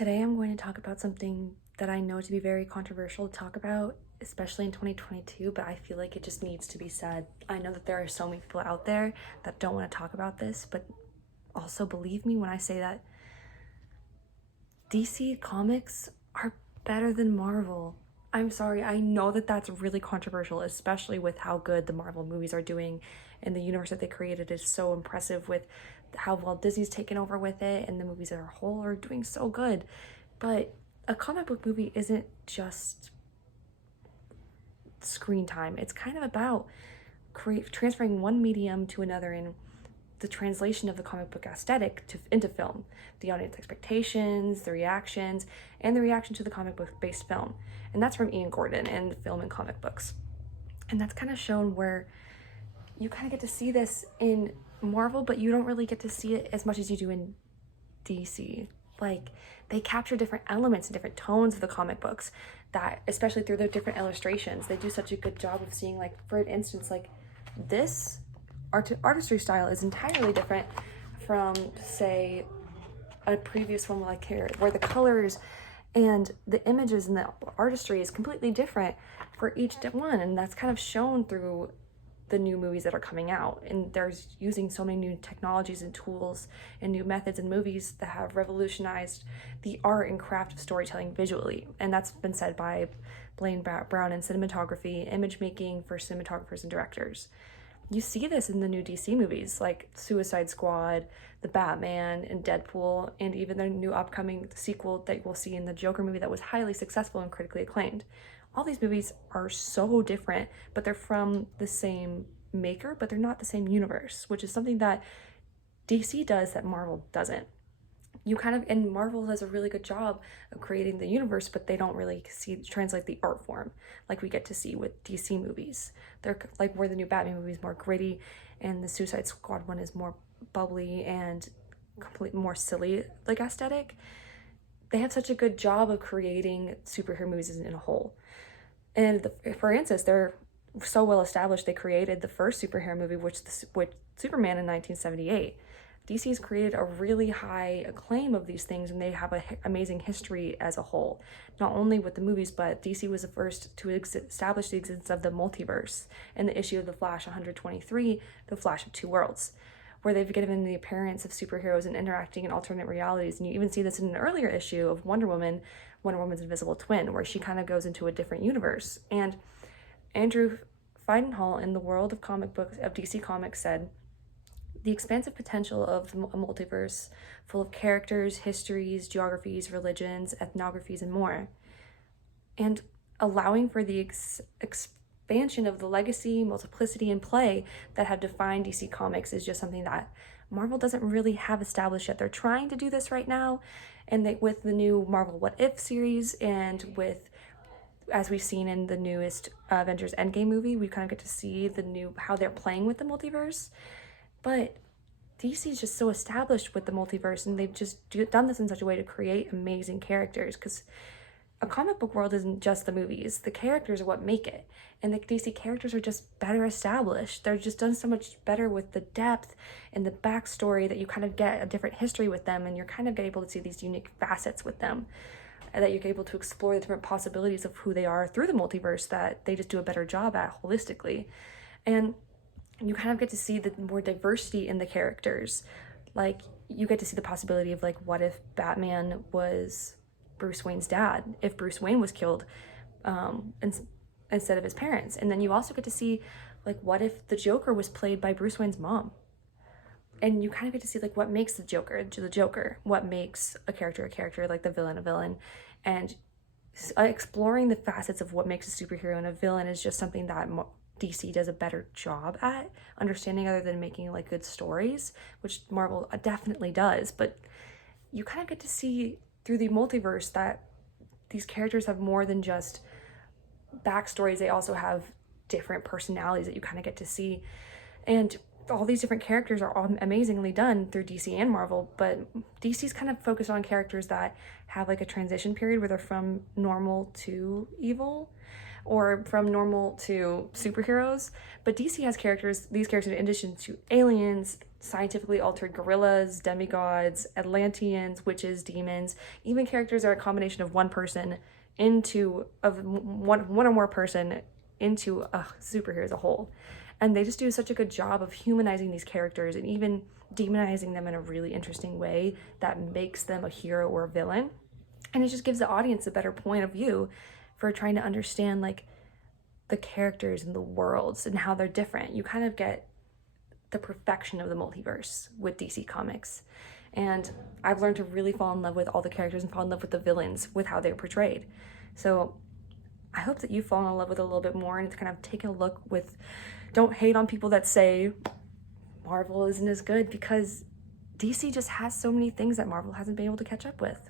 Today I'm going to talk about something that I know to be very controversial to talk about, especially in 2022, but I feel like it just needs to be said. I know that there are so many people out there that don't want to talk about this, but also believe me when I say that DC Comics are better than Marvel. I'm sorry, I know that that's really controversial, especially with how good the Marvel movies are doing, and the universe that they created is so impressive with how well Disney's taken over with it, and the movies as a whole are doing so good. But a comic book movie isn't just screen time. It's kind of about transferring one medium to another and the translation of the comic book aesthetic into film, the audience expectations, the reactions, and the reaction to the comic book based film. And that's from Ian Gordon and Film and Comic Books. And that's kind of shown where you kind of get to see this in Marvel, but you don't really get to see it as much as you do in DC. Like, they capture different elements and different tones of the comic books, that especially through their different illustrations, they do such a good job of seeing, like, for instance, like this artistry style is entirely different from, say, a previous one like here, where the colors and the images and the artistry is completely different for each one, and that's kind of shown through the new movies that are coming out. And there's using so many new technologies and tools and new methods in movies that have revolutionized the art and craft of storytelling visually. And that's been said by Blain Brown in cinematography, image making for cinematographers and directors. You see this in the new DC movies like Suicide Squad, the Batman, and Deadpool, and even the new upcoming sequel that we'll see in the Joker movie that was highly successful and critically acclaimed. All these movies are so different, but they're from the same maker, but they're not the same universe, which is something that DC does that Marvel doesn't. And Marvel does a really good job of creating the universe, but they don't really translate the art form like we get to see with DC movies. They're like, where the new Batman movie is more gritty and the Suicide Squad one is more bubbly and more silly, like, aesthetic. They have such a good job of creating superhero movies in a whole. And for instance, they're so well established, they created the first superhero movie, which Superman in 1978. DC's created a really high acclaim of these things, and they have an amazing history as a whole. Not only with the movies, but DC was the first to establish the existence of the multiverse in the issue of The Flash 123, The Flash of Two Worlds, where they've given the appearance of superheroes and interacting in alternate realities. And you even see this in an earlier issue of Wonder Woman's Invisible Twin, where she kind of goes into a different universe. And Andrew Friedenthal in the world of comic books of DC Comics said, "The expansive potential of a multiverse full of characters, histories, geographies, religions, ethnographies, and more, and allowing for the expansion of the legacy, multiplicity, and play that have defined DC Comics is just something that Marvel doesn't really have established yet. They're trying to do this right now, and with the new Marvel What If series, and with, as we've seen in the newest Avengers Endgame movie, we kind of get to see how they're playing with the multiverse. But DC is just so established with the multiverse, and they've just done this in such a way to create amazing characters, because a comic book world isn't just the movies. The characters are what make it, and the DC characters are just better established. They're just done so much better with the depth and the backstory, that you kind of get a different history with them, and you're kind of able to see these unique facets with them, and that you're able to explore the different possibilities of who they are through the multiverse that they just do a better job at holistically. And you kind of get to see the more diversity in the characters. Like, you get to see the possibility of, like, what if Batman was Bruce Wayne's dad, if Bruce Wayne was killed instead of his parents. And then you also get to see, like, what if the Joker was played by Bruce Wayne's mom. And you kind of get to see, like, what makes the Joker, what makes a character, like the villain a villain. And exploring the facets of what makes a superhero and a villain is just something that DC does a better job at understanding, other than making, like, good stories, which Marvel definitely does. But you kind of get to see through the multiverse that these characters have more than just backstories. They also have different personalities that you kind of get to see. And all these different characters are all amazingly done through DC and Marvel, but DC's kind of focused on characters that have, like, a transition period where they're from normal to evil. or from normal to superheroes. But DC has these characters in addition to aliens, scientifically altered gorillas, demigods, Atlanteans, witches, demons, even characters are a combination of one or more person into a superhero as a whole. And they just do such a good job of humanizing these characters and even demonizing them in a really interesting way that makes them a hero or a villain. And it just gives the audience a better point of view for trying to understand like the characters and the worlds and how they're different. You kind of get the perfection of the multiverse with DC Comics. And I've learned to really fall in love with all the characters and fall in love with the villains, with how they're portrayed. So I hope that you've fallen in love with it a little bit more and kind of take a look with, don't hate on people that say Marvel isn't as good, because DC just has so many things that Marvel hasn't been able to catch up with.